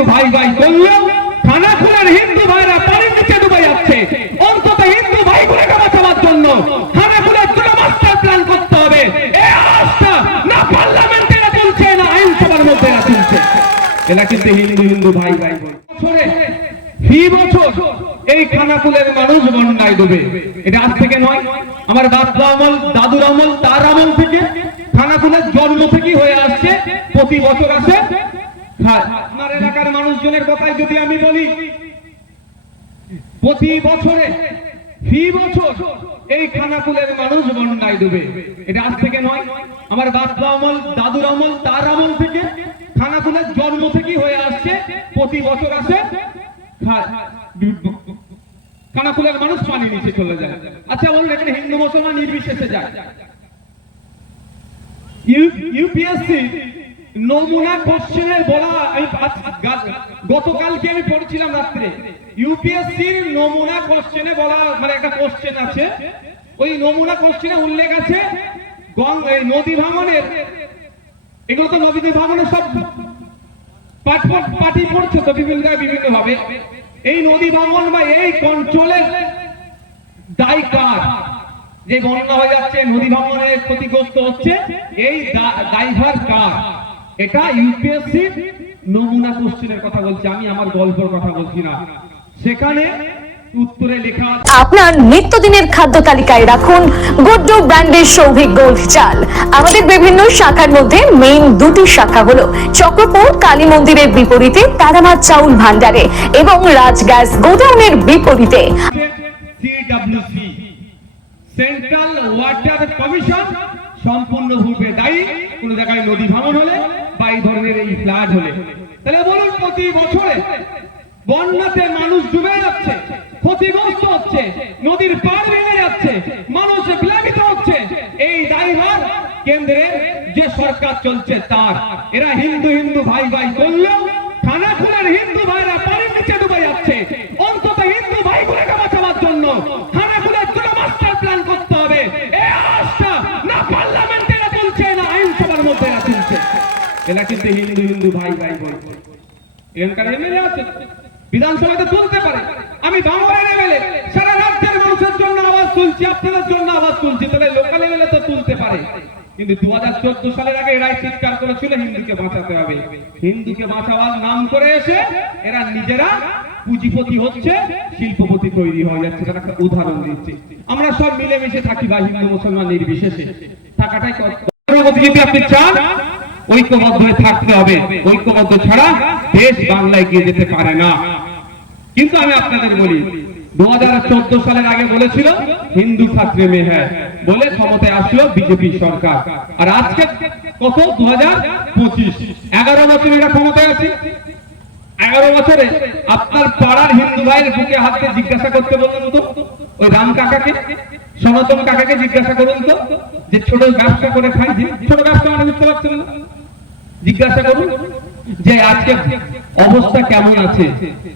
হিন্দু ভাই ভাই করল খানাকুলের হিন্দু ভাইরা পানির নিচে ডুবে যাচ্ছে। অন্তত হিন্দু ভাইগুলোকে বাঁচাবার জন্য জন্য মাস্টার প্ল্যান করতে হবে। এই না পার্লামেন্টে এরা তুলছে, না আইনসভার মধ্যে এরা তুলছে। এরা কিন্তু হিন্দু হিন্দু ভাই ভাই। বছর এই খানাকুলের মানুষ বন্যায় ডুবে। এটা আজ থেকে নয়। আমার বাপা আমল, দাদুর আমল, তার আমল থেকে খানাকুলের জন্ম থেকেই হয়ে আসছে। প্রতি বছর আসে। আপনার এলাকার মানুষজনের কথাই যদি আমি বলি, প্রতি বছরে ফি বছর এই খানাকুলের মানুষ বন্যায় ডুবে। এটা আজ থেকে নয়, আমার বাপা আমল দাদুর আমল তার আমল থেকে খানাকুলের জন্ম থেকেই হয়ে আসছে, প্রতি বছর আসে খানাকুলের মানুষ পানি নিচে চলে যায়। আচ্ছা বলুন, এখানে হিন্দু মুসলমান নির্বিশেষে যায়। ইউপিএসসি নমুনা কোশ্চেনের বলা, আমি গতকালকে আমি পড়ছিলাম রাত্রে। ইউপিএসসির নমুনা কোশ্চেনে বলা মানে একটা কোশ্চেন আছে। ওই নমুনা কোশ্চেনে উল্লেখ আছে নদী ভাঙনের, এগুলো তো নদী ভাঙনের সব পাঠ- পড়ছে তো, বিভিন্ন জায়গায় বিভিন্ন ভাবে এই নদী ভাঙন বা এই কন্ট্রোলের দায় কার? যে বন্যা হয়ে যাচ্ছে, নদী ভাঙনের ক্ষতিগ্রস্ত হচ্ছে, এই দায়ভার কার? এটা ইউপিএসসি নমুনা কোশ্চেনের কথা বলছি আমি আমার গল্পের কথা বলছি না। সেখানে আপনার নিত্যদিনের খাদ্য তালিকায় রাখুন গুড্ডু ব্র্যান্ডের সৌভিক গোল্ড চাল। আমাদের বিভিন্ন শাখার মধ্যে মেইন দুটি শাখা হলো চক্রপুর কালী মন্দিরের বিপরীতে তারামার চাউল ভান্ডারে এবং রাজ গ্যাস গোডাউনের বিপরীতে। সিডব্লিউসি সেন্ট্রাল ওয়াটার কমিশন সম্পূর্ণরূপে দায়ী। কোন জায়গায় নদী ভাঙন হলে বা এই ধরনের এই ফ্লাড হলে। তাহলে বলুন প্রতি বছরে বন্যাতে মানুষ ডুবে যাচ্ছে ক্ষতিগ্রস্ত হচ্ছে নদীর পাড় ভেঙে যাচ্ছে মানুষ প্লাবিত হচ্ছে এই দায়ভার কেন্দ্রের যে সরকার চলছে তার এরা হিন্দু হিন্দু ভাই ভাই করলেও খানাকুলের হিন্দু ভাইরা পানির নিচে ডুবে যাচ্ছে অন্তত হিন্দু ভাইগুলোকে বাঁচাবার জন্য খানাকুলের জন্য মাস্টার প্ল্যান করতে হবে এই আওয়াজটা না পার্লামেন্টে এরা তুলছে না আইনসভার মধ্যে এরা তুলছে এরা কিন্তু হিন্দু হিন্দু ভাই ভাই এখানকার এমএলএ আছে, বিধানসভাতে পারে। আমি বাংলার এমএলএ, সারা রাজ্যের মানুষের জন্য আওয়াজ তুলছি, আপনাদের জন্য আওয়াজ তুলছি তাহলে লোকাল এমএলএ তো তুলতে পারে। কিন্তু দু হাজার চোদ্দ সালের আগে এরাই চিৎকার করেছিল, হিন্দুকে বাঁচাতে হবে। হিন্দুকে বাঁচাবার নাম করে এসে এরা নিজেরা পুঁজিপতি হচ্ছে, শিল্পপতি তৈরি হয়ে যাচ্ছে তার একটা উদাহরণ দিচ্ছে। আমরা সব মিলেমিশে থাকি বা হিন্দু মুসলমান নির্বিশেষে। থাকাটাই। যদি আপনি চান? ঐক্যবদ্ধ হয়ে থাকতে হবে। ঐক্যবদ্ধ ছাড়া দেশ বাংলা এগিয়ে যেতে পারে না। কিন্তু আমি আপনাদের বলি, দু হাজার চোদ্দ সালের আগে বলেছিল, হিন্দু ছাত্রে মেয়ে হ্যাঁ বলে ক্ষমতায় আসলো বিজেপি সরকার। আর আজকে কত? দু হাজার পঁচিশ। এগারো বছর এরা ক্ষমতায় আছে। এগারো বছরে আপনার পাড়ার হিন্দু ভাইয়ের বুকে হাতে জিজ্ঞাসা করতে বলুন তো, ওই রাম কাকাকে, সনাতন কাকাকে জিজ্ঞাসা করুন তো, যে ছোট ব্যবসা করে খাই ছোট ব্যবসা মানে বুঝতে পারছেন না। জিজ্ঞাসা করুন যে আজকে অবস্থা কেমন আছে?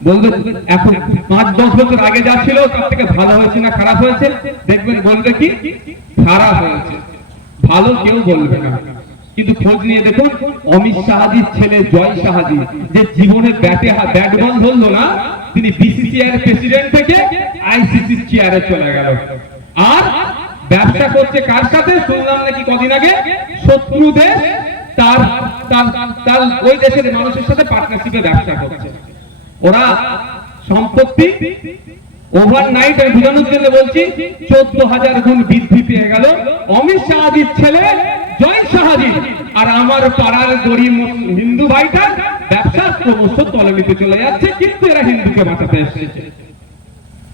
বলবে, এখন পাঁচ, দশ বছর আগে যা ছিল, তার থেকে ভালো হয়েছে না খারাপ হয়েছে? দেখবেন বলবে কি? খারাপ হয়েছে। ভালো কেউ বলবে না। কিন্তু খোঁজ নিয়ে দেখুন, অমিত শাহাজির ছেলে জয় শাহাজি, যে জীবনে ব্যাটে ব্যাট বল ধরলো না, তিনি বিসিসিআই প্রেসিডেন্ট থেকে আইসিসি চেয়ারে চলে গেল। আর ব্যবসা করছে কার সাথে? শুনলাম নাকি কদিন আগে? শত্রু দেশ তার তার ওই দেশের মানুষের সাথে পার্টনারশিপে ব্যবসা করছে। ওরা সম্পত্তি ওভার নাইট আমি বোঝানোর জন্য বলছি চোদ্দ হাজার গুণ বৃদ্ধি পেয়ে গেল। অমিত শাহাজির ছেলে জয় শাহাজি। আর আমার পাড়ার গরিব হিন্দু ভাইটা ব্যবসা ক্রমশ তলমিতে চলে যাচ্ছে, কিন্তু এরা হিন্দুকে বাঁচাতে এসেছে।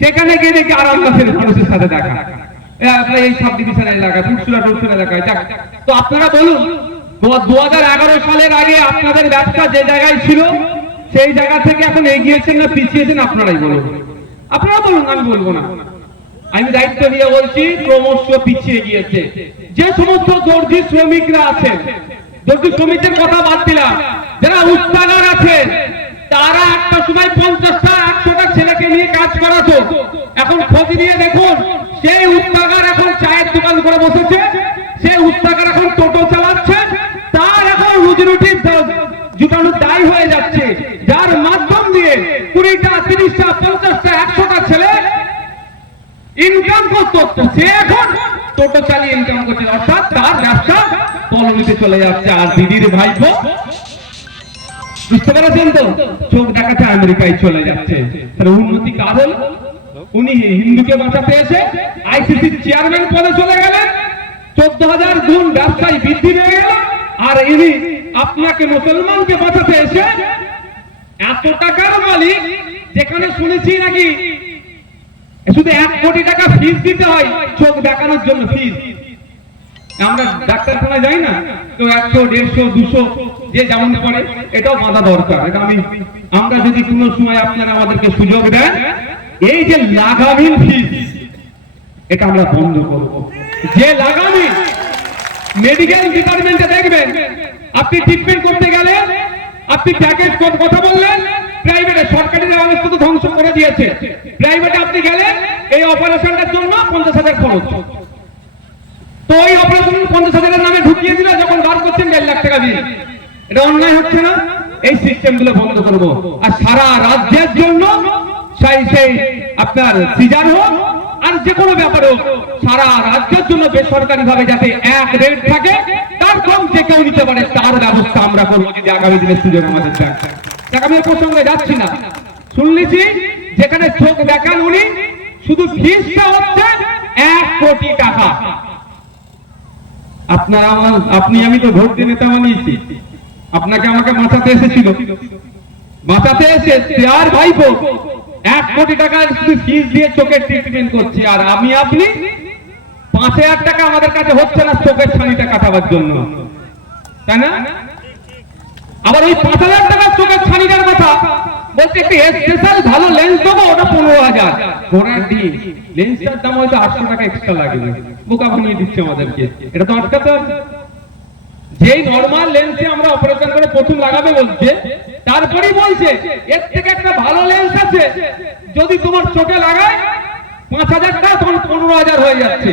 সেখানে গিয়ে দেখি আরামবাগের মানুষের সাথে দেখা। আপনার এই সাব ডিভিশন এলাকা ফুটসুরা টুটসুরা এলাকায়। যাক। তো আপনারা বলুন, দু হাজার এগারো সালের আগে আপনাদের ব্যবসা যে জায়গায় ছিল, সেই জায়গা থেকে এখন এগিয়েছেন না পিছিয়েছেন আপনারাই বলুন। আপনারা বলুন, আমি বলব না। আমি দায়িত্ব নিয়ে বলছি, ক্রমশ পিছিয়ে গিয়েছে। যে সমস্ত দর্জি শ্রমিকরা আছেন, দর্জি শ্রমিকদের কথা বাদ দিলাম, যারা উস্তাগার আছেন, তারা একটা সময় পঞ্চাশটা, একশোটা ছেলেকে নিয়ে কাজ করাতো। এখন খোঁজ নিয়ে দেখুন, সেই উস্তাগার এখন চায়ের দোকান করে বসেছে, সেই উস্তাগার এখন টোটো চালাচ্ছে, তার এখন রুজি রুটি জুটানো দায়ী হয়ে যাচ্ছে। যার মাধ্যম দিয়ে কুড়িটা, তিরিশটা, পঞ্চাশটা, একশোটা ছেলে ইনকাম করতো। সে এখন টোটো চালিয়ে ইনকাম করছে। অর্থাৎ তার ব্যবসা তলনিতে চলে যাচ্ছে। আর দিদির ভাইপো বুঝতে পেরেছেন তো? চোখ দেখাতে আমেরিকায় চলে যাচ্ছে। তাহলে উন্নতি কার হল? উনি হিন্দুকে বাঁচাতে এসে আইসিসির চেয়ারম্যান পদে চলে গেলেন। চোদ্দ হাজার গুণ ব্যবসায় বৃদ্ধি পেয়ে গেল। আর ইনি আপনাকে মুসলমানকে বাঁচাতে এসে এত টাকার মালিক, যেখানে শুনেছি নাকি শুধু এক কোটি টাকা ফিস দিতে হয়, চোখ দেখানোর জন্য ফিস আমরা ডাক্তারখানায় যাই না, তো একশো, দেড়শো, দুশো যে যেমন করে এটাও বাঁধা দরকার। এটা আমি, আমরা যদি কোনো সময় আপনারা আমাদেরকে সুযোগ দেন, এই যে লাগামহীন ফিস এটা আমরা বন্ধ করব। যে লাগামি মেডিকেল ডিপার্টমেন্টে দেখবেন, আপনি ট্রিটমেন্ট করতে গেলেন আপনি প্যাকেজ কথা বললেন প্রাইভেটে সরকারি অবস্থা তো ধ্বংস করে দিয়েছে। প্রাইভেটে আপনি গেলেন এই অপারেশনটার জন্য পঞ্চাশ হাজার খরচ। তো ওই অপারেশন পঞ্চাশ হাজারের নামে ঢুকিয়ে দিল যখন বার করছেন দেড় লাখ টাকা দিয়ে। এটা অন্যায় হচ্ছে না। এই সিস্টেমগুলো বন্ধ করব। আর সারা রাজ্যের জন্য সেই সেই আপনার সিজার হোক আর যে কোনো ব্যাপারে হোক সারা রাজ্যের জন্য বেসরকারি ভাবে যাতে এক রেট থাকে তার কম যে কেউ নিতে পারে তার ব্যবস্থা আমরা করব যদি আগামী দিনের সুযোগ আমাদের দেখ, আমি প্রসঙ্গে যাচ্ছি না। শুনলেছি যেখানে চোখ দেখান উনি শুধু ফিসটা হচ্ছে এক কোটি টাকা। আপনারা আমার আপনি আমি তো ভোট দিয়ে নেতা বানিয়েছি। আপনাকে আমাকে বাঁচাতে এসেছিল। বাঁচাতে এসে আর ভাইপো এক কোটি টাকা শুধু ফিস দিয়ে চোখের ট্রিটমেন্ট করছি। আর আমি আপনি পাঁচ হাজার টাকা আমাদের কাছে হচ্ছে না চোখের ছানিটা কাটাবার জন্য। তাই না? আবার ওই পাঁচ হাজার টাকার চোখের ছানিটার কথা বলছে একটি স্পেশাল ভালো লেন্স দেবো, ওটা পনেরো হাজার। ঘোড়ার ডিম লেন্সটার দাম হয়তো আটশো টাকা এক্সট্রা লাগবে। বোকা বানিয়ে দিচ্ছে আমাদেরকে। এটা তো আটকাতে হবে। যেই নর্মাল লেন্সে আমরা অপারেশন করে প্রথম লাগাবে বলছে, তারপরেই বলছে, এর থেকে একটা ভালো লেন্স আছে। যদি তোমার চোখে লাগায়, পাঁচ হাজার টাকা তখন পনেরো হাজার হয়ে যাচ্ছে।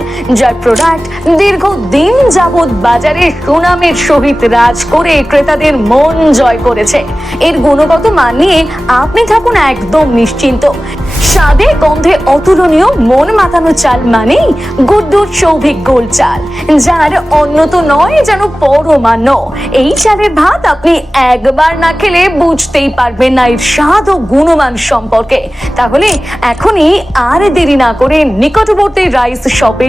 যার প্রোডাক্ট দীর্ঘদিন যাবৎ বাজারে সুনামের সহিত রাজ করে ক্রেতাদের মন জয় করেছে। এর গুণগত মান নিয়ে আপনি থাকুন একদম নিশ্চিন্ত। স্বাদে গন্ধে অতুলনীয়, মন মাতানো চাল মানেই গুড্ডুর সৌভিক গোল চাল, যার অন্য তো নয় যেন পরমান্ন। এই চালের ভাত আপনি একবার না খেলে বুঝতেই পারবেন না এর স্বাদ ও গুণমান সম্পর্কে। তাহলে এখনই আর দেরি না করে নিকটবর্তী রাইস শপে